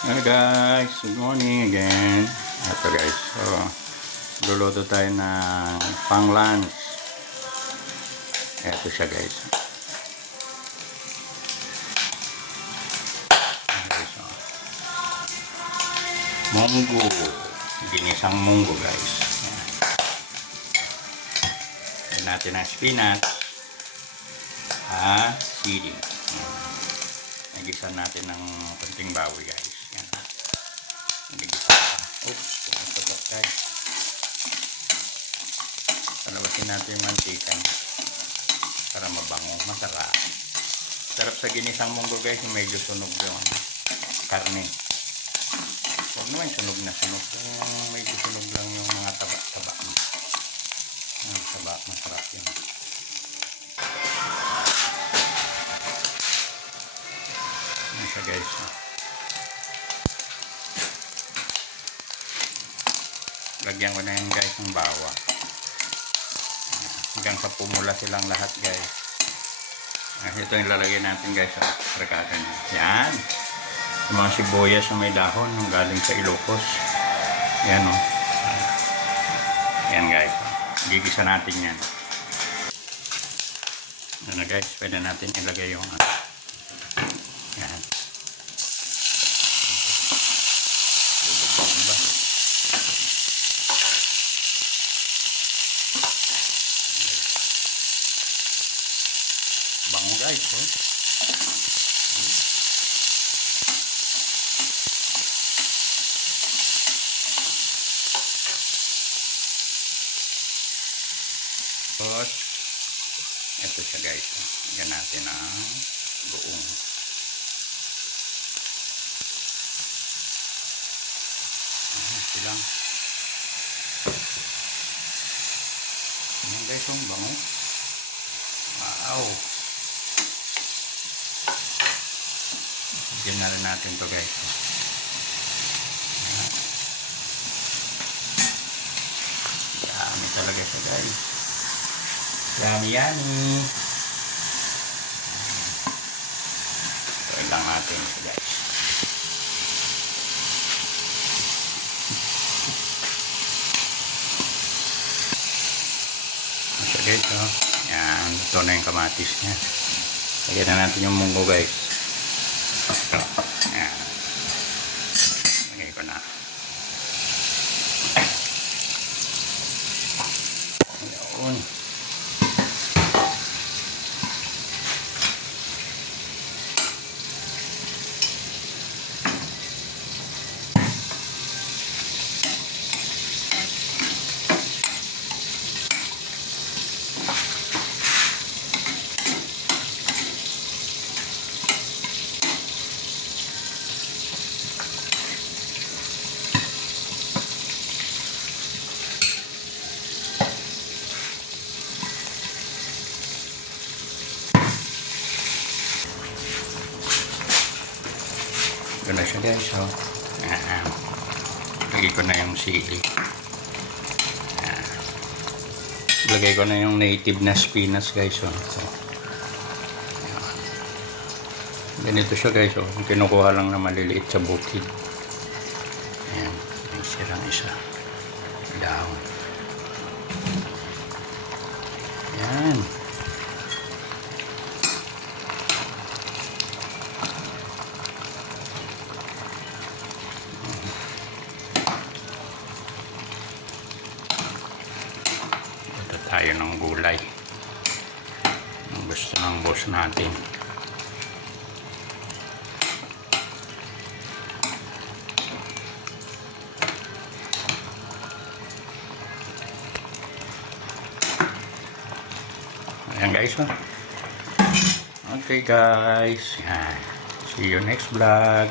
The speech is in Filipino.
Hello guys, good morning again. Ito guys, so luluto tayo ng pang lunch. Ito siya guys. Okay, so, munggo, ginisang munggo guys. Ayan natin ang spinach, sili. Nagisa natin ng kunting bawi guys. Yan. Nagisa. Oops, tutok guys. Palabasin natin yung mantika para mabango, masarap. Sarap sa ginisang munggo guys, yung medyo sunog yung karne. Huwag naman sunog na sunog. Yung medyo sunog lang yung mga taba-taba. Yung taba, masarap yun. Yan siya guys. Lagyan ko na yan guys ng bawa. Hanggang sa pumula silang lahat guys. Ito yung lalagyan natin guys sa karkada niya. Yan. Yung mga sibuyas na may dahon yung galing sa Ilocos. Yan o. Yan guys. Gigisa natin yan. Ano guys, pwede natin ilagay yung yan. Bango guys, oh. Tapos, ito siya guys. Yan natin ang buong. Silang. Yan guys, ang bango. Wow. Bigyan na rin natin to guys. Dami talaga siya guys. Yummy. Ito lang natin siya guys. Ito guys, oh. Yan. Ito na yung kamatis niya. Lagyan na natin yung munggo guys. Yan. Lagay ko na. Yun. Ito na siya guys, oh. Lagay ko na yung sili. Lagay ko na yung native na spinach guys, oh. Ganito siya guys, oh. Kinukuha lang na maliliit sa bukid. Ayan, may sirang isa. Down. Ayan. Tayo ng gulay ang gusto ng boss natin. Ayan guys, oh. Okay guys, see you next vlog.